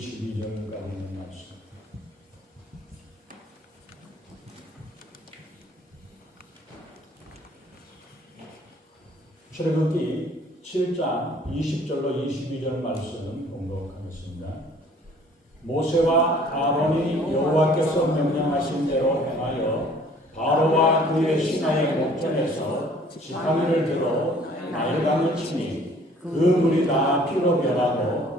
22절까지 있는 말씀. 출애굽기 7장 20절로 22절 말씀 공독하겠습니다. 모세와 아론이 여호와께서 명령하신 대로 행하여 바로와 그의 신하의 목전에서 지팡이를 들어 나일강을 치니 그 물이 다 피로 변하고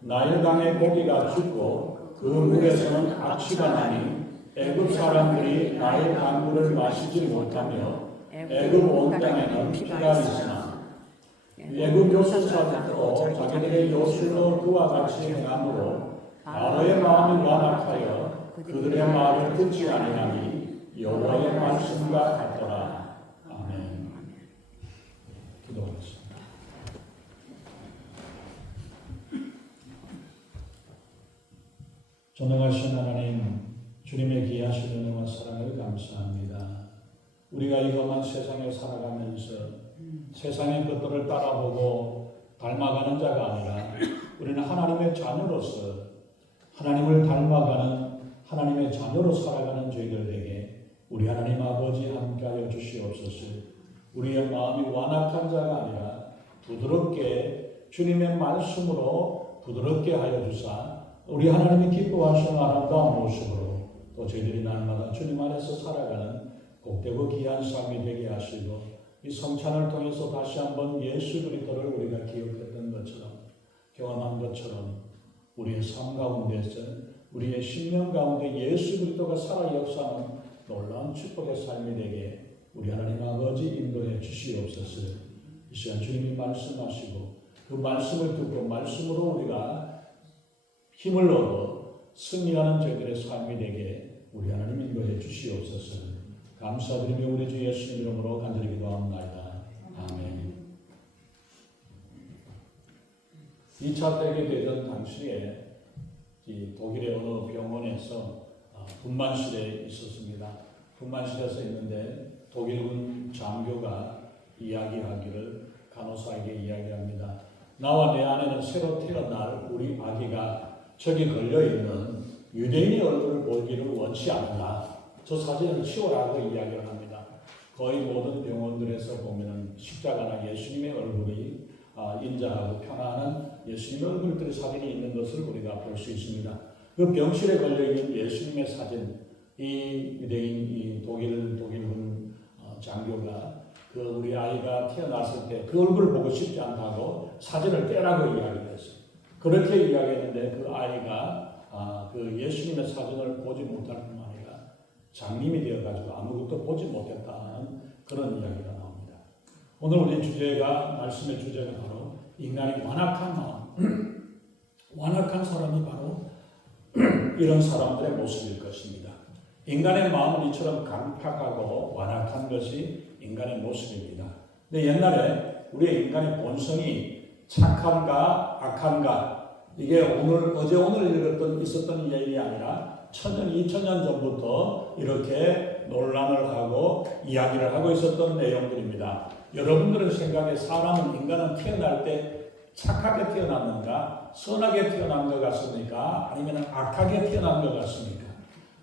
나일강의 고기가 죽고 그 물에서는 악취가 나니 애굽 사람들이 나일 강물을 마시지 못하며 애굽 온 땅에는 피가 있으나 애굽 요술사들도 자기들의 요술로 그와 같이 행함으로 바로의 마음이 완악하여 그들의 말을 듣지 아니하니 여호와의 말씀과 같더라. 아멘. 기도하겠습니다. 전능하신 하나님, 주님의 귀하신 은혜와 사랑을 감사합니다. 우리가 이 험한 세상에 살아가면서 세상의 것들을 따라보고 닮아가는 자가 아니라 우리는 하나님의 자녀로서 하나님을 닮아가는 하나님의 자녀로 살아가는 저희들에게 우리 하나님 아버지 함께하여 주시옵소서. 우리의 마음이 완악한 자가 아니라 부드럽게 주님의 말씀으로 부드럽게 하여 주사 우리 하나님이 기뻐하시는 아름다운 모습으로 또 저희들이 날마다 주님 안에서 살아가는 복되고 귀한 삶이 되게 하시고 이 성찬을 통해서 다시 한번 예수 그리스도를 우리가 기억했던 것처럼 경험한 것처럼 우리의 삶 가운데서 우리의 심령 가운데 예수 그리스도가 살아 역사하는 놀라운 축복의 삶이 되게 우리 하나님 아버지 인도해 주시옵소서. 이 시간 주님이 말씀하시고 그 말씀을 듣고 말씀으로 우리가 힘을 얻어 승리하는 저희들의 삶이 되게 우리 하나님 인도해 주시옵소서. 감사드리며 우리 주 예수님 이름으로 간절히 기도합니다. 아멘. 2차 세계대전 당시에 독일의 어느 병원에서 분만실에 있었습니다. 분만실에서 있는데 독일군 장교가 이야기하기를 간호사에게 이야기합니다. 나와 내 아내는 새로 태어날 우리 아기가 저기 걸려있는 유대인의 얼굴을 보기를 원치 않는다. 저 사진을 치워라고 이야기를 합니다. 거의 모든 병원들에서 보면 십자가나 예수님의 얼굴이 인자하고 편안한 예수님의 얼굴들의 사진이 있는 것을 우리가 볼 수 있습니다. 그 병실에 걸려있는 예수님의 사진, 이 유대인, 이 독일군 장교가 그 우리 아이가 태어났을 때 그 얼굴을 보고 싶지 않다고 사진을 떼라고 이야기를 했어요. 그렇게 이야기했는데 그 아이가 그 예수님의 사진을 보지 못할 뿐만 아니라 장님이 되어가지고 아무것도 보지 못했다는 그런 이야기가 나옵니다. 오늘 우리 주제가, 말씀의 주제가 바로 인간의 완악한 마음, 완악한 사람이 바로 이런 사람들의 모습일 것입니다. 인간의 마음은 이처럼 강팍하고 완악한 것이 인간의 모습입니다. 근데 옛날에 우리의 인간의 본성이 착한가 악한가 이게 어제 오늘 있었던 얘기 아니라 1000년, 2000년 전부터 이렇게 논란을 하고 이야기를 하고 있었던 내용들입니다. 여러분들의 생각에 인간은 태어날 때 착하게 태어났는가, 선하게 태어난 것 같습니까? 아니면 악하게 태어난 것 같습니까?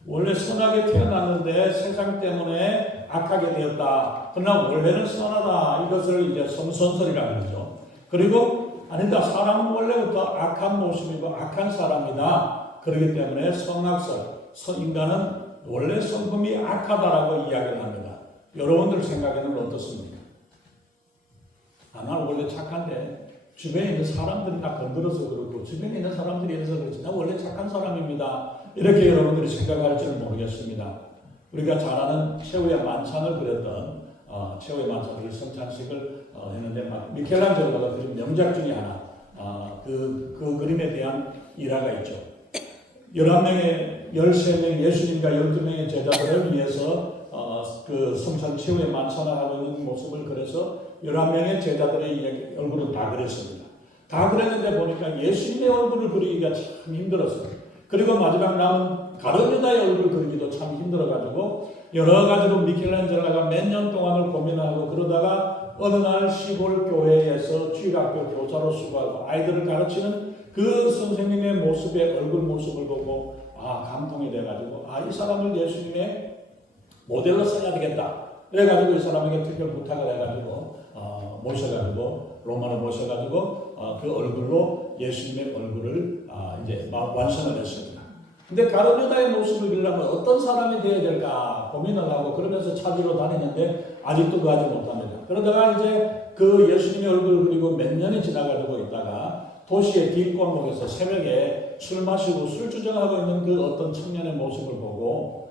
원래 선하게 태어났는데 세상 때문에 악하게 되었다. 그러나 원래는 선하다. 이것을 이제 성선설이라고 그러죠. 그리고 아니다. 사람은 원래부터 악한 모습이고 악한 사람이다. 그렇기 때문에 인간은 원래 성품이 악하다라고 이야기를 합니다. 여러분들 생각에는 어떻습니까? 나는 원래 착한데 주변에 있는 사람들이 다 건드려서 그렇고 주변에 있는 사람들이 이래서 그렇지 나 원래 착한 사람입니다. 이렇게 여러분들이 생각할지는 모르겠습니다. 우리가 잘 아는 최후의 만찬을 그렸던 최후의 만찬을 성찬식을 했는데 미켈란젤로가 그린 명작 중에 하나 그 그림에 대한 일화가 있죠. 11명의 13명 예수님과 12명의 제자들을 위해서 그 성찬 최후의 만찬을 하고 있는 모습을 그려서 11명의 제자들의 얼굴을 다 그렸습니다. 다 그렸는데 보니까 예수님의 얼굴을 그리기가 참 힘들었어요. 그리고 마지막 남은 가룟유다의 얼굴 그리기도 참 힘들어가지고 여러 가지로 미켈란젤로가 몇 년 동안을 고민하고 그러다가 어느 날 시골 교회에서 주일학교 교사로 수고하고 아이들을 가르치는 그 선생님의 모습의 얼굴 모습을 보고 감동이 돼가지고 이 사람을 예수님의 모델로 써야 되겠다. 그래가지고 이 사람에게 특별 부탁을 해가지고 모셔가지고 로마로 모셔가지고 그 얼굴로 예수님의 얼굴을 이제 완성을 했습니다. 근데 가룟 유다의 모습을 그리려면 어떤 사람이 되어야 될까 고민을 하고 그러면서 찾으러 다니는데 아직도 구하지 못합니다. 그러다가 이제 그 예수님의 얼굴을 그리고 몇 년이 지나가지고 있다가 도시의 뒷골목에서 새벽에 술 마시고 술 주정하고 있는 그 어떤 청년의 모습을 보고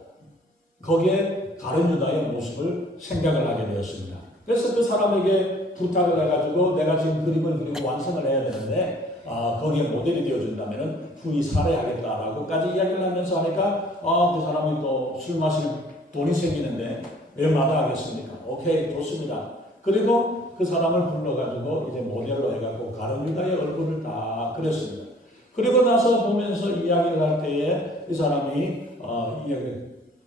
거기에 가룟 유다의 모습을 생각을 하게 되었습니다. 그래서 그 사람에게 부탁을 해가지고 내가 지금 그림을 그리고 완성을 해야 되는데 거기에 모델이 되어준다면 후히 살해하겠다라고까지 이야기를 하면서 하니까 그 사람이 또 술 마실 돈이 생기는데 왜 마다하겠습니까? 오케이, 좋습니다. 그리고 그 사람을 불러가지고 이제 모델로 해갖고 가룟 유다의 얼굴을 다 그렸습니다. 그리고 나서 보면서 이야기를 할 때에 이 사람이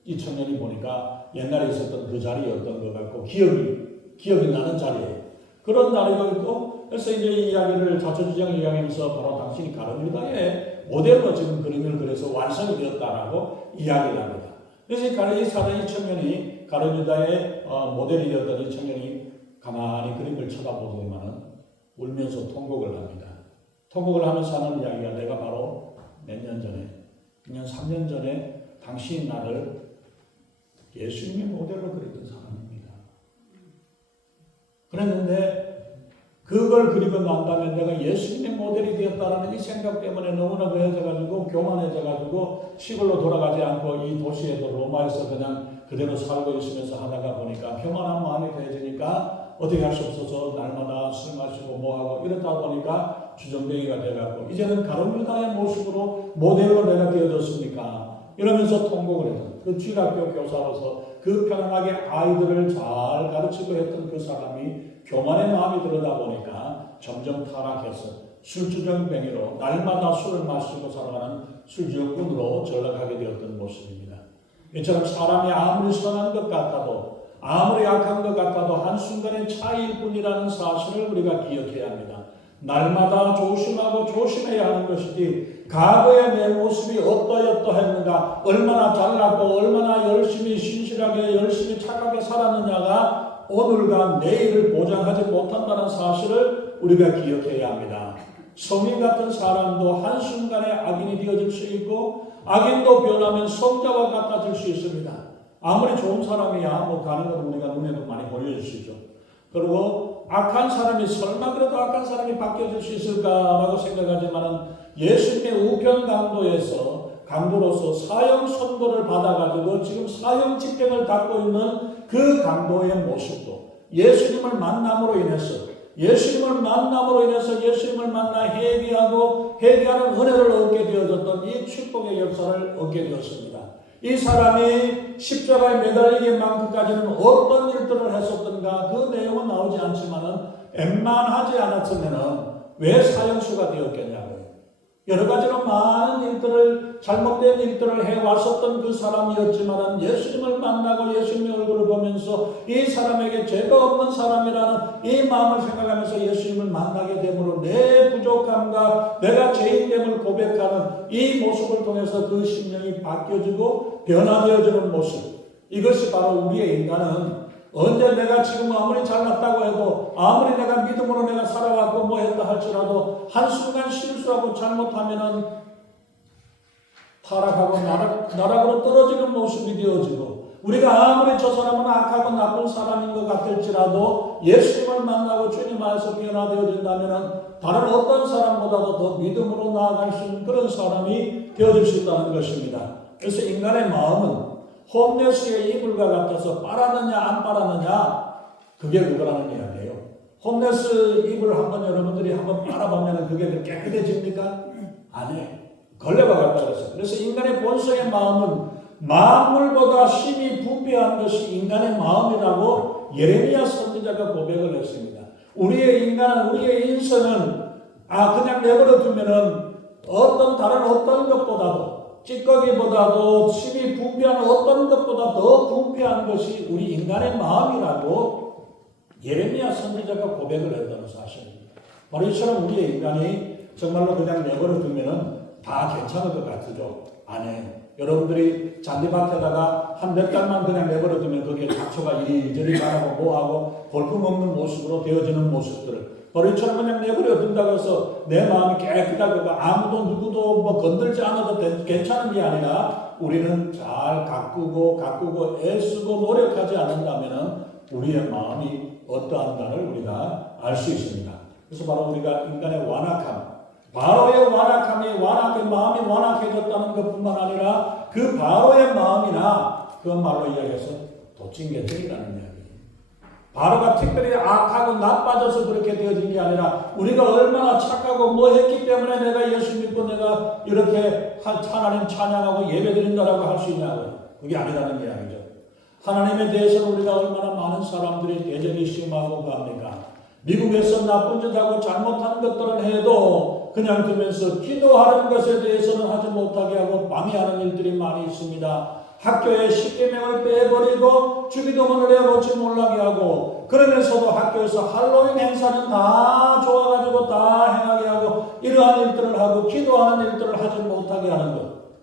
이 청년이 보니까 옛날에 있었던 그 자리였던 것 같고 기억이 나는 자리예요. 그런 날이고 있고 그래서 이제 이 이야기를 자초지종을 이야기하면서 바로 당신이 가룟 유다의 모델로 지금 그림을 그려서 완성이 되었다라고 이야기를 합니다. 그래서 이 청년이 가룟 유다의 모델이 되었던 이 청년이 가만히 그림을 쳐다보더니만은 울면서 통곡을 합니다. 통곡을 하면서 하는 이야기가 내가 바로 몇 년 전에 2년 3년 전에 당신이 나를 예수님의 모델로 그렸던 사람입니다. 그랬는데 그걸 그리고 난 다음에 내가 예수님의 모델이 되었다라는 이 생각 때문에 너무나 배어져가지고 교만해져가지고 시골로 돌아가지 않고 이 도시에도 로마에서 그냥 그대로 살고 있으면서 하다가 보니까 교만한 마음이 배어지니까 어떻게 할 수 없어서 날마다 술 마시고 뭐하고 이러다 보니까 주정뱅이가 돼갖고 이제는 가룟 유다의 모습으로 모델로 내가 되어졌습니까? 이러면서 통곡을 했던 그 주일학교 교사로서 그 편안하게 아이들을 잘 가르치고 했던 그 사람이 교만의 마음이 들어다 보니까 점점 타락해서 술주정뱅이로 날마다 술을 마시고 살아가는 술주정꾼으로 전락하게 되었던 모습입니다. 이처럼 사람이 아무리 선한 것 같아도 아무리 약한 것 같아도 한순간의 차이일 뿐이라는 사실을 우리가 기억해야 합니다. 날마다 조심하고 조심해야 하는 것이지 과거의 내 모습이 어떠했는가 얼마나 잘났고 얼마나 열심히 신실하게 열심히 착하게 살았느냐가 오늘과 내일을 보장하지 못한다는 사실을 우리가 기억해야 합니다. 성인 같은 사람도 한순간에 악인이 되어질 수 있고 악인도 변하면 성자와 같아질 수 있습니다. 아무리 좋은 사람이야 가는 건 우리가 눈에도 많이 보여주시죠. 그리고 악한 사람이 설마 그래도 악한 사람이 바뀌어질 수 있을까라고 생각하지만 예수님의 우편 강도로서 사형 선고를 받아가지고 지금 사형 집행을 받고 있는 그 강도의 모습도 예수님을 만남으로 인해서 예수님을 만나 회개하는 은혜를 얻게 되어졌던 이 축복의 역사를 얻게 되었습니다. 이 사람이 십자가에 매달리게 만큼까지는 어떤 일들을 했었던가 그 내용은 나오지 않지만은 웬만하지 않았으면은 왜 사형수가 되었겠냐고요. 여러 가지로 많은 일들을 잘못된 일들을 해왔었던 그 사람이었지만 예수님을 만나고 예수님의 얼굴을 보면서 이 사람에게 죄가 없는 사람이라는 이 마음을 생각하면서 예수님을 만나게 되므로 내 부족함과 내가 죄인됨을 고백하는 이 모습을 통해서 그 심령이 바뀌어지고 변화되어지는 모습, 이것이 바로 우리의 인간은 언제 내가 지금 아무리 잘났다고 해도 아무리 내가 믿음으로 내가 살아왔고 뭐 했다 할지라도 한순간 실수하고 잘못하면은 타락하고 나락으로 떨어지는 모습이 되어지고 우리가 아무리 저 사람은 악하고 나쁜 사람인 것 같을지라도 예수님을 만나고 주님 안에서 변화되어진다면은 다른 어떤 사람보다도 더 믿음으로 나아갈 수 있는 그런 사람이 되어질 수 있다는 것입니다. 그래서 인간의 마음은 홈레스의 이불과 같아서 빨았느냐 안 빨았느냐 그게 그거라는 이야기예요. 홈레스 이불 한번 여러분들이 한번 빨아보면 그게 깨끗해집니까? 아니에요. 걸레와 같다 그랬어요. 그래서 인간의 본성의 마음은 만물보다 심히 부패한 것이 인간의 마음이라고 예레미야 선지자가 고백을 했습니다. 우리의 인생은 그냥 내버려 두면은 다른 어떤 것보다도 찌꺼기보다도 심히 부패한 어떤 것보다 더 부패한 것이 우리 인간의 마음이라고 예레미야 선지자가 고백을 했다는 사실입니다. 바로 이처럼 우리의 인간이 정말로 그냥 내버려 두면은 다 괜찮을 것 같으죠? 아니에요. 여러분들이 잔디밭에다가 한 몇 달만 그냥 내버려 두면 거기에 잡초가 이리저리 가고 뭐하고 볼품없는 모습으로 되어지는 모습들을 바로 이처럼 그냥 내버려 둔다고 해서 내 마음이 깨끗하고 아무도 누구도 뭐 건들지 않아도 괜찮은 게 아니라 우리는 잘 가꾸고 애쓰고 노력하지 않는다면은 우리의 마음이 어떠한가를 우리가 알 수 있습니다. 그래서 바로 우리가 인간의 완악함, 바로의 완악함이 마음이 완악해졌다는 것뿐만 아니라 그 바로의 마음이나 그 말로 이야기해서 도찐개찐이라는 이야기. 바로가 특별히 악하고 나빠져서 그렇게 되어진 게 아니라 우리가 얼마나 착하고 뭐 했기 때문에 내가 예수 믿고 내가 이렇게 하나님 찬양하고 예배드린다라고 할 수 있냐고요. 그게 아니라는 이야기죠. 하나님에 대해서는 우리가 얼마나 많은 사람들이 대적이 심하고 갑니까? 미국에서 나쁜 짓하고 잘못한 것들을 해도 그냥 두면서 기도하는 것에 대해서는 하지 못하게 하고 방해하는 일들이 많이 있습니다. 학교에 십계명을 빼버리고 주기도문을 해놓지 못하게 하고 그러면서도 학교에서 할로윈 행사는 다 좋아가지고 다 행하게 하고 이러한 일들을 하고 기도하는 일들을 하지 못하게 하는 것.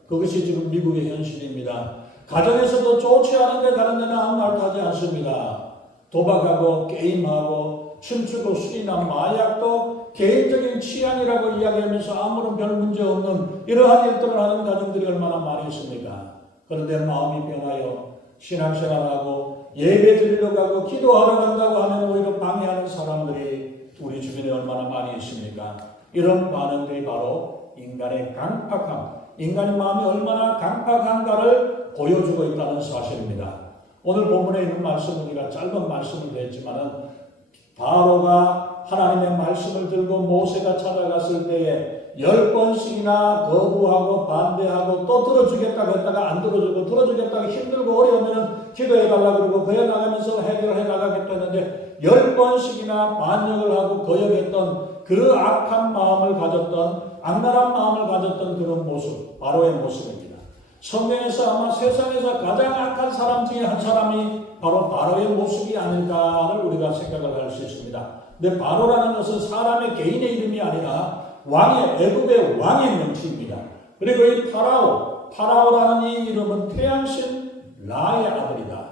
그것이 지금 미국의 현실입니다. 가정에서도 좋지 않은데 다른 데는 아무 말도 하지 않습니다. 도박하고 게임하고 춤추고 술이나 마약도 개인적인 취향이라고 이야기하면서 아무런 별 문제 없는 이러한 일들을 하는 가정들이 얼마나 많이 있습니까? 그런데 마음이 변하여 신앙생활하고 예배 드리러 가고 기도하러 간다고 하면 오히려 방해하는 사람들이 우리 주변에 얼마나 많이 있습니까? 이런 반응들이 바로 인간의 강팍함, 인간의 마음이 얼마나 강팍한가를 보여주고 있다는 사실입니다. 오늘 본문에 있는 말씀 우리가 짧은 말씀을 드렸지만은 바로가 하나님의 말씀을 들고 모세가 찾아갔을 때에 10번씩이나 거부하고 반대하고 또 들어주겠다고 했다가 안 들어주고 들어주겠다고 힘들고 어려우면 기도해달라고 그러고 그래 나가면서 해결해 나가겠다 했는데 10번씩이나 반역을 하고 거역했던 그 악한 마음을 가졌던 악랄한 마음을 가졌던 그런 모습, 바로의 모습입니다. 성경에서 아마 세상에서 가장 악한 사람 중에 한 사람이 바로 바로의 모습이 아닐까를 우리가 생각을 할 수 있습니다. 근데 바로라는 것은 사람의 개인의 이름이 아니라 애굽의 왕의 명칭입니다. 그리고 이 파라오라는 이 이름은 태양신 라의 아들이다.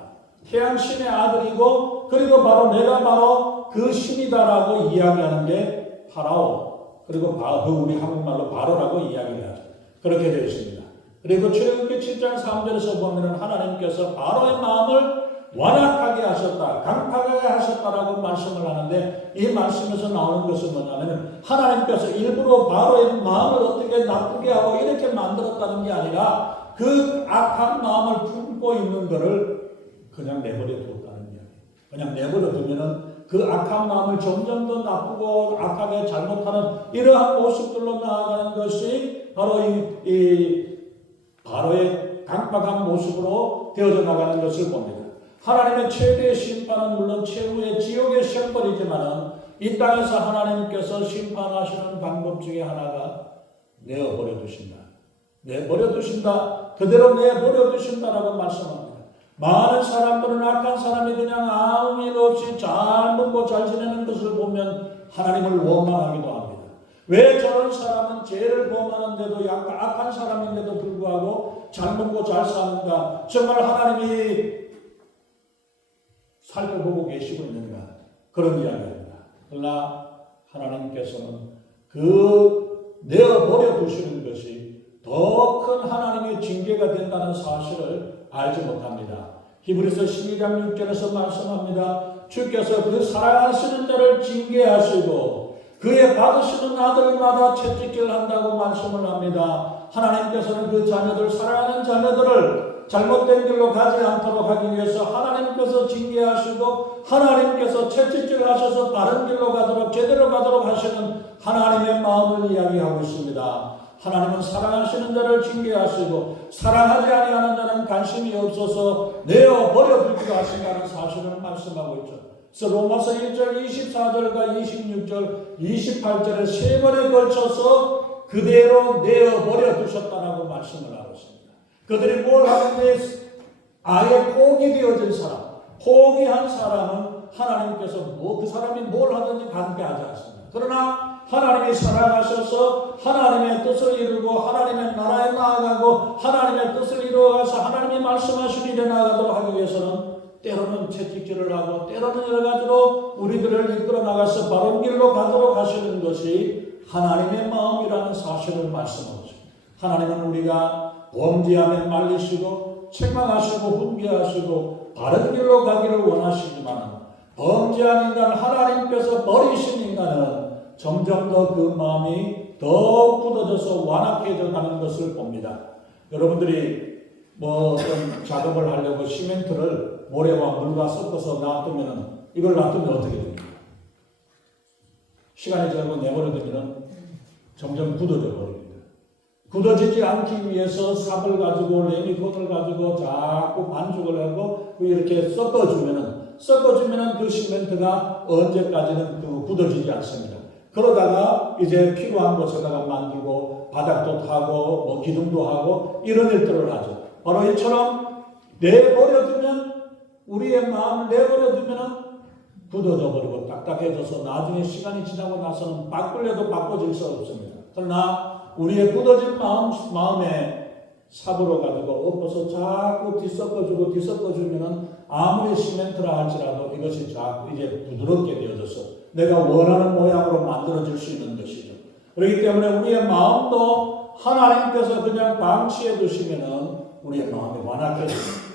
태양신의 아들이고 그리고 바로 내가 바로 그 신이다라고 이야기하는 게 파라오. 그리고 우리 한국말로 바로라고 이야기를 하죠. 그렇게 되어 있습니다. 그리고 출애굽기 7장 3절에서 보면은 하나님께서 바로의 마음을 완악하게 하셨다, 강팍하게 하셨다라고 말씀을 하는데 이 말씀에서 나오는 것은 뭐냐면 하나님께서 일부러 바로의 마음을 어떻게 나쁘게 하고 이렇게 만들었다는 게 아니라 그 악한 마음을 품고 있는 것을 그냥 내버려 두었다는 이야기. 그냥 내버려 두면은 그 악한 마음을 점점 더 나쁘고 악하게 잘못하는 이러한 모습들로 나아가는 것이 바로 이 바로의 강팍한 모습으로 되어져 나가는 것을 봅니다. 하나님의 최대의 심판은 물론 최후의 지옥의 형벌이지만 이 땅에서 하나님께서 심판하시는 방법 중에 하나가 내어버려 두신다. 내버려 두신다. 그대로 내버려 두신다라고 말씀합니다. 많은 사람들은 악한 사람이 그냥 아무 일 없이 잘 먹고 잘 지내는 것을 보면 하나님을 원망하기도 합니다. 왜 저런 사람은 죄를 범하는데도 약간 악한 사람인데도 불구하고 잘 먹고 잘 사는가? 정말 하나님이 살펴보고 계시고 있는가? 그런 이야기입니다. 그러나 하나님께서는 그 내어버려 두시는 것이 더 큰 하나님의 징계가 된다는 사실을 알지 못합니다. 히브리서 12장 6절에서 말씀합니다. 주께서 그 사랑하시는 자를 징계하시고 그의 받으시는 아들마다 채찍질 한다고 말씀을 합니다. 하나님께서는 그 자녀들, 사랑하는 자녀들을 잘못된 길로 가지 않도록 하기 위해서 하나님께서 징계하시고 하나님께서 채찍질 하셔서 바른 길로 가도록 제대로 가도록 하시는 하나님의 마음을 이야기하고 있습니다. 하나님은 사랑하시는 자를 징계하시고 사랑하지 아니하는 자는 관심이 없어서 내어버려 두기도 하신다는 사실을 말씀하고 있죠. 그래서 로마서 1절 24절과 26절 28절에 세 번에 걸쳐서 그대로 내어버려 두셨다라고 말씀을 하고 있습니다. 그들이 뭘 하는데 아예 포기되어진 사람, 포기한 사람은 하나님께서 그 사람이 뭘 하든지 관계하지 않습니다. 그러나 하나님이 살아가셔서 하나님의 뜻을 이루고 하나님의 나라에 나아가고 하나님의 뜻을 이루어가서 하나님이 말씀하신 일에 나아가도록 하기 위해서는 때로는 채찍질을 하고 때로는 여러 가지로 우리들을 이끌어 나가서 바른 길로 가도록 하시는 것이 하나님의 마음이라는 사실을 말씀하고 있습니다. 하나님은 우리가 범죄하면 말리시고 책망하시고 훈계하시고 바른 길로 가기를 원하시지만 범죄한 인간, 하나님께서 버리신 인간은 점점 더 그 마음이 더 굳어져서 완악해져 가는 것을 봅니다. 여러분들이 어떤 작업을 하려고 시멘트를 모래와 물과 섞어서 놔두면 이걸 놔두면 어떻게 됩니까? 시간이 지나고 내버려두면 점점 굳어져 버립니다. 굳어지지 않기 위해서 삽을 가지고 레미콘을 가지고 자꾸 반죽을 하고 이렇게 섞어주면은 그 시멘트가 언제까지는 굳어지지 않습니다. 그러다가 이제 필요한 곳에다가 만들고 바닥도 타고 기둥도 하고 이런 일들을 하죠. 바로 이처럼 내버려두면 우리의 마음을 내버려두면 굳어져 버리고 딱딱해져서 나중에 시간이 지나고 나서는 바꾸려도 바꿔질 수 없습니다. 그러나 우리의 굳어진 마음에 삽으로 가지고 엎어서 자꾸 뒤섞어주면은 아무리 시멘트라 할지라도 이것이 자꾸 이제 부드럽게 되어져서 내가 원하는 모양으로 만들어질 수 있는 것이죠. 그렇기 때문에 우리의 마음도 하나님께서 그냥 방치해 두시면은 우리의 마음이 완악해집니다.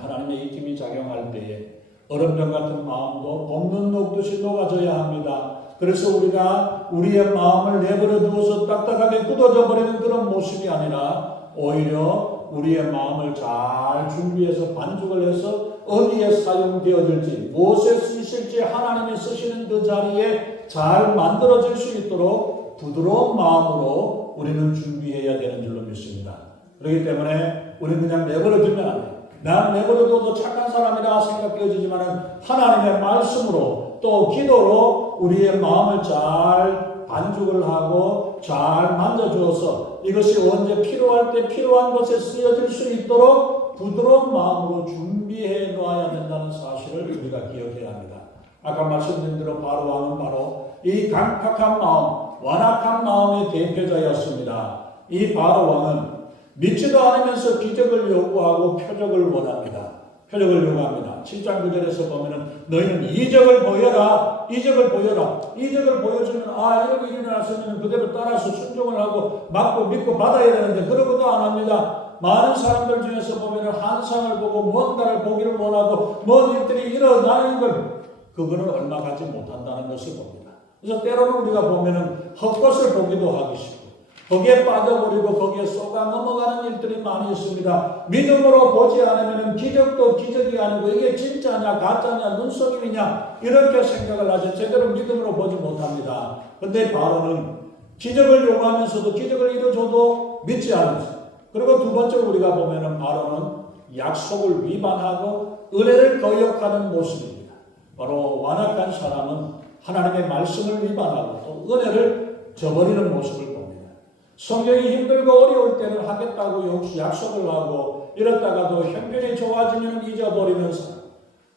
하나님의 입김이 작용할 때에 얼음병 같은 마음도 볶는 녹듯이 녹아져야 합니다. 그래서 우리가 우리의 마음을 내버려 두어서 딱딱하게 굳어져 버리는 그런 모습이 아니라 오히려 우리의 마음을 잘 준비해서 반죽을 해서 어디에 사용되어질지 무엇에 쓰실지 하나님이 쓰시는 그 자리에 잘 만들어질 수 있도록 부드러운 마음으로 우리는 준비해야 되는 줄로 믿습니다. 그렇기 때문에 우리는 그냥 내버려두면 안 돼요. 난 내버려둬도 착한 사람이라 생각되어지지만 하나님의 말씀으로 또 기도로 우리의 마음을 잘 반죽을 하고 잘 만져주어서 이것이 언제 필요할 때 필요한 것에 쓰여질 수 있도록 부드러운 마음으로 준비해 놓아야 된다는 사실을 우리가 기억해야 합니다. 아까 말씀드린 대로 바로 왕은 바로 이 강팍한 마음, 완악한 마음의 대표자였습니다. 이 바로 왕은 믿지도 않으면서 기적을 요구하고 표적을 원합니다. 표적을 요구합니다. 7장 9절에서 보면은 너희는 이적을 보여라. 이적을 보여주면 이렇게 일어났으면 그대로 따라서 순종을 하고 맞고 믿고 받아야 되는데 그러고도 안 합니다. 많은 사람들 중에서 보면은 환상을 보고 뭔가를 보기를 원하고 뭔 일들이 일어나는 걸 그거는 얼마 가지 못한다는 것을 봅니다. 그래서 때로는 우리가 보면은 헛것을 보기도 하기 싫고 거기에 빠져버리고 거기에 쏘가 넘어가는 일들이 많이 있습니다. 믿음으로 보지 않으면 기적도 기적이 아니고 이게 진짜냐 가짜냐 눈속임이냐 이렇게 생각을 하죠. 제대로 믿음으로 보지 못합니다. 그런데 바로는 기적을 요구하면서도 기적을 이루어줘도 믿지 않으면서 그리고 두 번째로 우리가 보면은 바로는 약속을 위반하고 은혜를 거역하는 모습입니다. 바로 완악한 사람은 하나님의 말씀을 위반하고 또 은혜를 저버리는 모습을 봅니다. 성경이 힘들고 어려울 때는 하겠다고 약속을 하고 이랬다가도 형편이 좋아지면 잊어버리는 사람.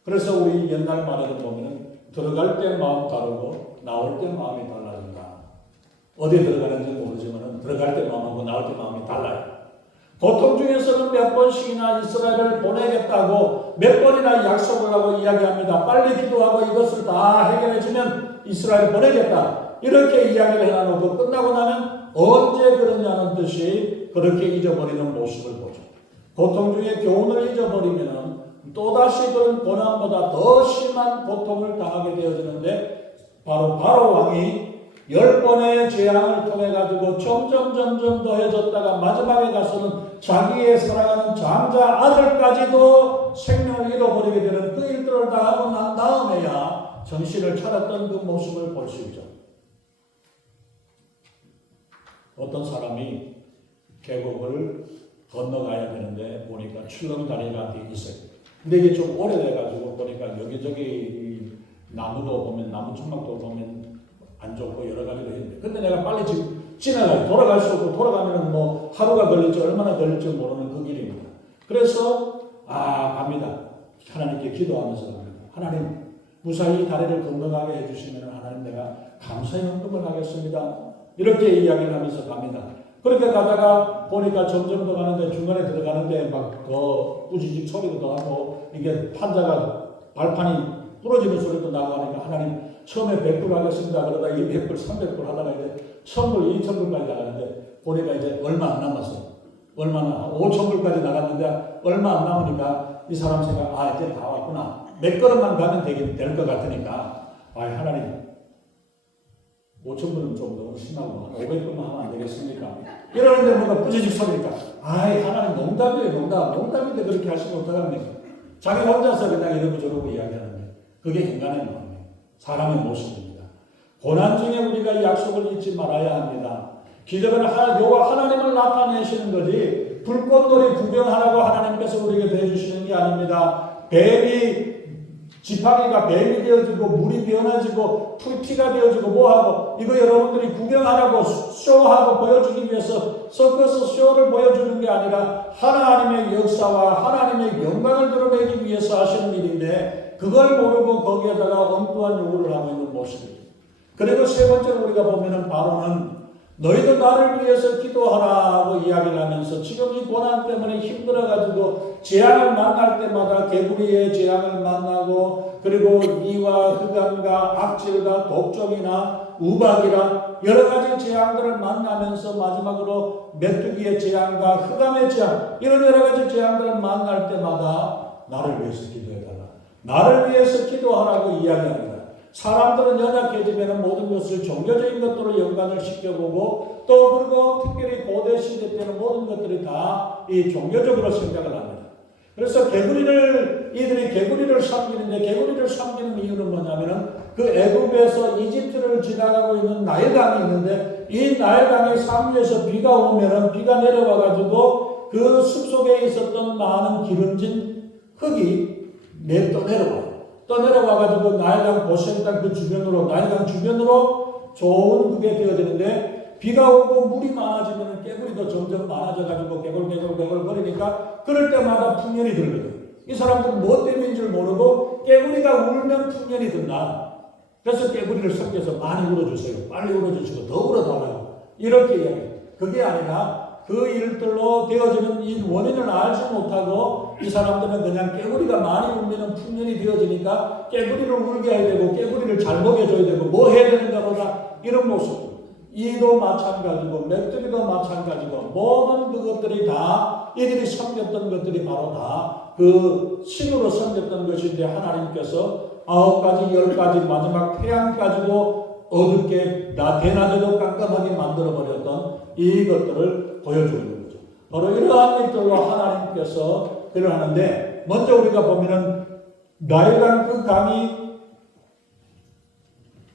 그래서 우리 옛날 말에도 보면 들어갈 때 마음 다르고 나올 때 마음이 달라진다. 어디에 들어가는지 모르지만 들어갈 때 마음하고 나올 때 마음이 달라요. 보통 중에서는 몇 번씩이나 이스라엘을 보내겠다고 몇 번이나 약속을 하고 이야기합니다. 빨리 기도하고 이것을 다 해결해주면 이스라엘을 보내겠다. 이렇게 이야기를 해놔놓고 끝나고 나면 언제 그러냐는 듯이 그렇게 잊어버리는 모습을 보죠. 고통 중에 교훈을 잊어버리면 또다시 그런 고난보다 더 심한 고통을 당하게 되어지는데 바로 왕이 10번의 재앙을 통해 가지고 점점 더해졌다가 마지막에 가서는 자기의 사랑하는 장자 아들까지도 생명을 잃어버리게 되는 그 일들을 당하고 난 다음에야 정신을 차렸던 그 모습을 볼 수 있죠. 어떤 사람이 계곡을 건너가야 되는데 보니까 출렁다리가 있어요. 근데 이게 좀 오래돼가지고 보니까 여기저기 나무도 보면 나무 천막도 보면 안 좋고 여러 가지로 있는데 근데 내가 빨리 지나가요. 돌아갈 수 없고 돌아가면 뭐 하루가 걸릴지 얼마나 걸릴지 모르는 그 길입니다. 그래서 갑니다. 하나님께 기도하면서 갑니다. 하나님 무사히 다리를 건강하게 해주시면 하나님 내가 감사의 헌금을 하겠습니다. 이렇게 이야기를 하면서 갑니다. 그렇게 가다가 보니까 점점 더 가는데 중간에 들어가는데 막 더 꾸지직 소리도 더 하고 이게 판자가 발판이 부러지는 소리도 나고 하니까 하나님 처음에 100불 하겠습니다. 그러다 200불, 300불 하다가 이제 1000불, 2000불까지 나가는데 보니까 이제 얼마 안 남았어요. 얼마나 5000불까지 나갔는데 얼마 안 남으니까 이 사람 생각 이제 다 왔구나. 몇 걸음만 가면 될 것 같으니까 하나님 5,000불은 좀 너무 심하고 500불만 하면 안 되겠습니까? 이러는데 뭔가 꾸지직 소리니까 하나님 농담이에요. 농담인데 그렇게 하시면 어떡합니까? 자기 혼자서 그냥 이러고 저러고 이야기하는데 그게 인간의 마음이에요. 사람의 모습입니다. 고난 중에 우리가 약속을 잊지 말아야 합니다. 기적은 여호와 하나님을 나타내시는 거지 불꽃놀이 구경하라고 하나님께서 우리에게 대해주시는 게 아닙니다. 지팡이가 뱀이 되어지고 물이 변해지고 풀티가 되어지고 뭐하고 이거 여러분들이 구경하라고 쇼하고 보여주기 위해서 서커스 쇼를 보여주는 게 아니라 하나님의 역사와 하나님의 영광을 드러내기 위해서 하시는 일인데 그걸 모르고 거기에다가 엉뚱한 요구를 하고 있는 모습입니다. 그리고 세 번째로 우리가 보면은 바로는 너희도 나를 위해서 기도하라고 이야기를 하면서 지금 이 고난 때문에 힘들어가지고 재앙을 만날 때마다 개구리의 재앙을 만나고 그리고 이와 흑암과 악질과 독종이나 우박이나 여러 가지 재앙들을 만나면서 마지막으로 메뚜기의 재앙과 흑암의 재앙 이런 여러 가지 재앙들을 만날 때마다 나를 위해서 기도해달라. 나를 위해서 기도하라고 이야기합니다. 사람들은 연약해지면 모든 것을 종교적인 것들로 연관을 시켜보고 또 그리고 특별히 고대 시대 때는 모든 것들이 다 이 종교적으로 생각을 합니다. 그래서 이들이 개구리를 섬기는데 개구리를 섬기는 이유는 뭐냐면은 그 애굽에서 이집트를 지나가고 있는 나일강이 있는데 이 나일강의 상류에서 비가 오면은 비가 내려와가지고 그 숲속에 있었던 많은 기름진 흙이 떠내려와가지고 나일강 고센 그 주변으로 나일강 주변으로 좋은 그게 되어지는데 비가 오고 물이 많아지면 깨구리도 점점 많아져가지고 개골 거리니까 그럴 때마다 풍년이 들거든. 이 사람들은 뭐 때문인 줄 모르고 깨구리가 울면 풍년이 든다. 그래서 깨구리를 섬겨서 많이 울어주세요. 빨리 울어주시고 더 울어달라고 이렇게 이야기해요. 그게 아니라 그 일들로 되어지는 이 원인을 알지 못하고 이 사람들은 그냥 깨구리가 많이 울면 풍년이 되어지니까 깨구리를 울게 해야 되고 깨구리를 잘 먹여줘야 되고 뭐 해야 되는가 보다 이런 모습. 이도 마찬가지고 메뚜기도 마찬가지고 모든 그것들이 다 이들이 섬겼던 것들이 바로 다 그 신으로 섬겼던 것인데 하나님께서 9가지 10가지 마지막 태양까지도 어둡게 대낮에도 깜깜하게 만들어버렸던 이것들을 보여주는 거죠. 바로 이러한 일들로 하나님께서 일어나는데 먼저 우리가 보면은 나일강 그 강이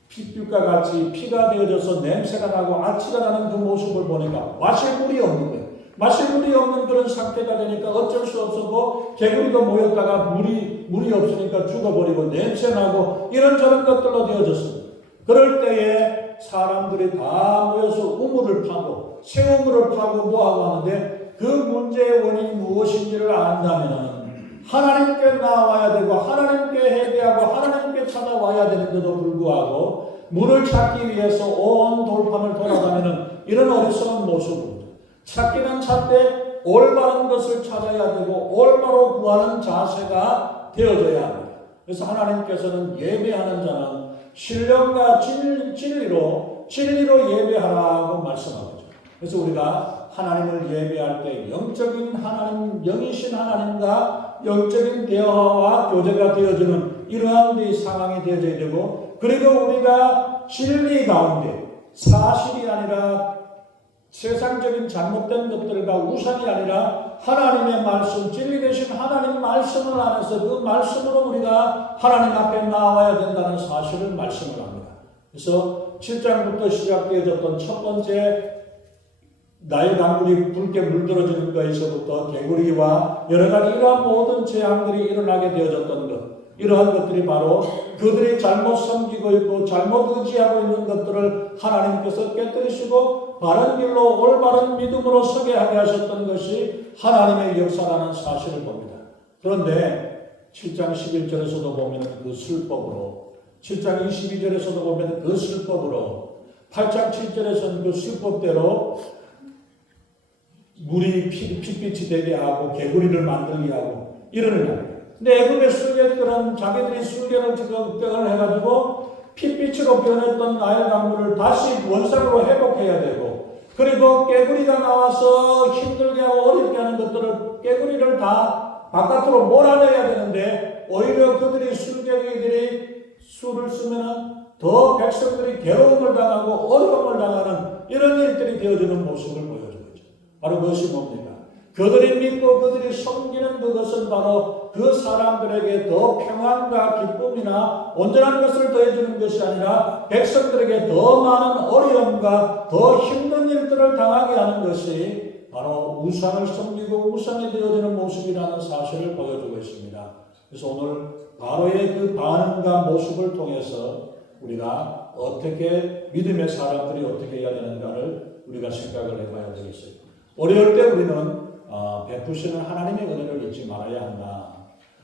핏줄과 같이 피가 되어져서 냄새가 나고 악취가 나는 그 모습을 보니까 마실 물이 없는 거예요. 마실 물이 없는 그런 상태가 되니까 어쩔 수 없었고 개구리도 모였다가 물이 없으니까 죽어버리고 냄새나고 이런저런 것들로 되어졌습니다. 그럴 때에 사람들이 다 모여서 우물을 파고 새우물을 파고 뭐하고 하는데 그 문제의 원인이 무엇인지를 안다면 하나님께 나와야 되고 하나님께 회개하고 하나님께 찾아와야 되는데도 불구하고 물을 찾기 위해서 온 돌판을 돌아다니는 이런 어리석은 모습입니다. 찾기는 찾되 올바른 것을 찾아야 되고 올바로 구하는 자세가 되어져야 합니다. 그래서 하나님께서는 예배하는 자는 신령과 진리로 예배하라고 말씀하거든요. 그래서 우리가 하나님을 예배할 때 영적인 하나님, 영이신 하나님과 영적인 대화와 교제가 되어지는 이러한 상황이 되어져야 되고 그리고 우리가 진리 가운데 사실이 아니라 세상적인 잘못된 것들과 우상이 아니라 하나님의 말씀, 진리 되신 하나님 말씀을 안에서 그 말씀으로 우리가 하나님 앞에 나와야 된다는 사실을 말씀을 합니다. 그래서 7장부터 시작되어졌던 첫 번째 나일강물이 붉게 물들어지는 것에서부터 개구리와 여러 가지 이러한 모든 재앙들이 일어나게 되어졌던 것 이러한 것들이 바로 그들이 잘못 섬기고 있고 잘못 의지하고 있는 것들을 하나님께서 깨뜨리시고 바른 길로 올바른 믿음으로 서게 하게 하셨던 것이 하나님의 역사라는 사실을 봅니다. 그런데 7장 11절에서도 보면 그 술법으로, 7장 22절에서도 보면 그 술법으로, 8장 7절에서는 그 술법대로 물이 핏빛이 되게 하고 개구리를 만들게 하고 이런 일. 근데 애굽의 술객들은 자기들이 술객을 득을 해가지고 핏빛으로 변했던 나일 강물을 다시 원상으로 회복해야 되고, 그리고 깨구리가 나와서 힘들게 하고 어렵게 하는 것들을 깨구리를 다 바깥으로 몰아내야 되는데, 오히려 그들이 술객들이 술을 쓰면은 더 백성들이 괴로움을 당하고 어려움을 당하는 이런 일들이 되어지는 모습을 보여주고 있죠. 바로 그것이 뭡니까? 그들이 믿고 그들이 섬기는 그것은 바로 그 사람들에게 더 평안과 기쁨이나 온전한 것을 더해주는 것이 아니라 백성들에게 더 많은 어려움과 더 힘든 일들을 당하게 하는 것이 바로 우상을 섬기고 우상이 되어지는 모습이라는 사실을 보여주고 있습니다. 그래서 오늘 바로의 그 반응과 모습을 통해서 우리가 어떻게 믿음의 사람들이 어떻게 해야 되는가를 우리가 생각을 해봐야 되겠어요. 어려울 때 우리는 베푸시는 하나님의 은혜를 잊지 말아야 한다.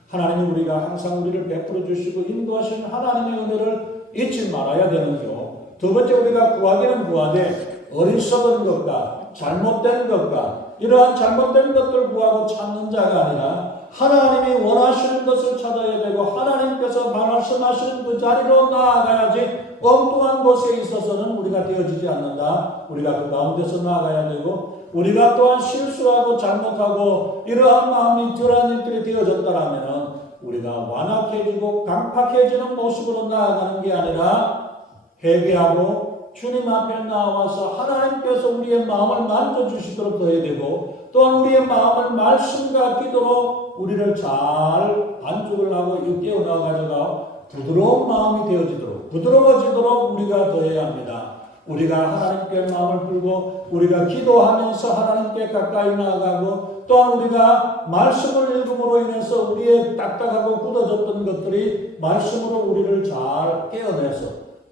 하나님이 우리가 항상 우리를 베풀어 주시고 인도하시는 하나님의 은혜를 잊지 말아야 되는죠. 두 번째, 우리가 구하기는 구하되 어리석은 것과 잘못된 것과 이러한 잘못된 것들 구하고 찾는 자가 아니라 하나님이 원하시는 것을 찾아야 되고 하나님께서 말씀하시는 그 자리로 나아가야지 엉뚱한 곳에 있어서는 우리가 되어지지 않는다. 우리가 그 가운데서 나아가야 되고, 우리가 또한 실수하고 잘못하고 이러한 마음이 덜한 일들이 되어졌다라면 우리가 완악해지고 강팍해지는 모습으로 나아가는 게 아니라 회개하고 주님 앞에 나와서 하나님께서 우리의 마음을 만져주시도록 해야 되고, 또한 우리의 마음을 말씀과 기도로 우리를 잘 반죽을 하고 깨어나가지고 부드러운 마음이 되어지도록, 부드러워지도록 우리가 더해야 합니다. 우리가 하나님께 마음을 풀고 우리가 기도하면서 하나님께 가까이 나아가고, 또한 우리가 말씀을 읽음으로 인해서 우리의 딱딱하고 굳어졌던 것들이 말씀으로 우리를 잘 깨어내서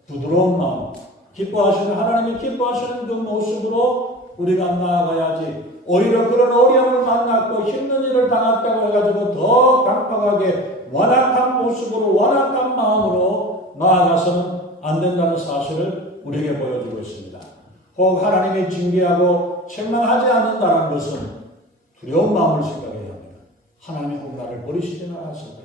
부드러운 마음, 기뻐하시는 하나님이 기뻐하시는 그 모습으로 우리가 나아가야지, 오히려 그런 어려움을 만났고 힘든 일을 당했다고 해가지고 더 강팍하게 완악한 모습으로 완악한 마음으로 나아가서는 안 된다는 사실을 우리에게 보여주고 있습니다. 혹 하나님이 징계하고 책망하지 않는다는 것은 두려운 마음을 생각해야 합니다. 하나님이 혹 나를 버리시지는 않았을까?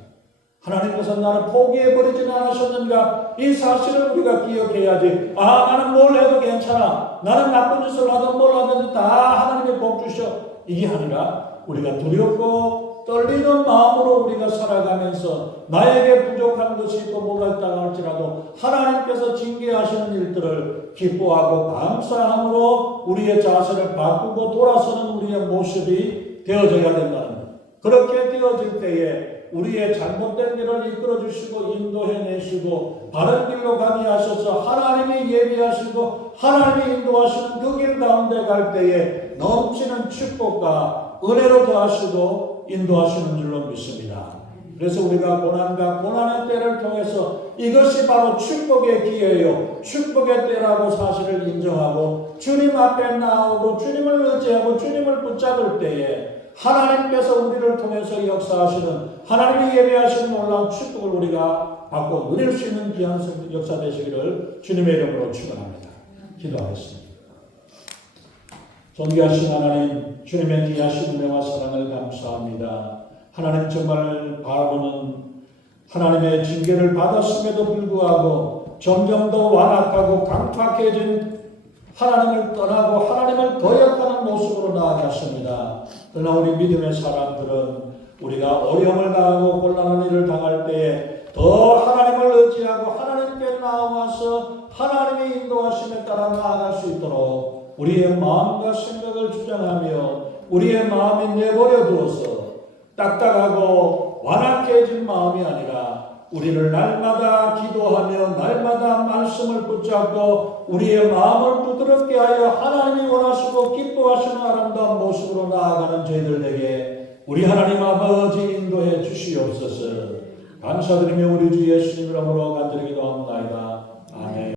하나님께서 나를 포기해버리지는 않으셨는가? 이 사실을 우리가 기억해야지. 나는 뭘 해도 괜찮아. 나는 나쁜 짓을 하든 뭘 하든 다 하나님의 복 주셔. 이게 아니라 우리가 두렵고 떨리는 마음으로 우리가 살아가면서 나에게 부족한 것이 있고 뭐가 있다고 할지라도 하나님께서 징계하시는 일들을 기뻐하고 감사함으로 우리의 자세를 바꾸고 돌아서는 우리의 모습이 되어져야 된다는 것. 그렇게 되어질 때에 우리의 잘못된 길을 이끌어 주시고 인도해 내시고 바른 길로 가게 하셔서 하나님이 예비하시고 하나님이 인도하시는 그 길 가운데 갈 때에 넘치는 축복과 은혜로 더하시고 인도하시는 줄로 믿습니다. 그래서 우리가 고난과 고난의 때를 통해서 이것이 바로 축복의 기회요, 축복의 때라고 사실을 인정하고 주님 앞에 나오고 주님을 의지하고 주님을 붙잡을 때에 하나님께서 우리를 통해서 역사하시는, 하나님이 예배하시는 놀라운 축복을 우리가 받고 누릴 수 있는 귀한 역사 되시기를 주님의 이름으로 축원합니다. 기도하겠습니다. 존귀하신 하나님, 주님의 귀하신 은혜와 사랑을 감사합니다. 하나님, 정말 바로는 하나님의 징계를 받았음에도 불구하고 점점 더 완악하고 강팍해진 하나님을 떠나고 하나님을 거역하는 모습으로 나아갔습니다. 그러나 우리 믿음의 사람들은 우리가 어려움을 당하고 곤란한 일을 당할 때에 더 하나님을 의지하고 하나님께 나와서 하나님의 인도하심에 따라 나아갈 수 있도록 우리의 마음과 생각을 주장하며 우리의 마음이 내버려 두어서 딱딱하고 완악해진 마음이 아니라 우리를 날마다 기도하며 날마다 말씀을 붙잡고 우리의 마음을 부드럽게 하여 하나님이 원하시고 기뻐하시는 아름다운 모습으로 나아가는 저희들에게 우리 하나님 아버지 인도해 주시옵소서. 감사드리며 우리 주 예수님 이름으로 간절히 기도합니다. 아멘.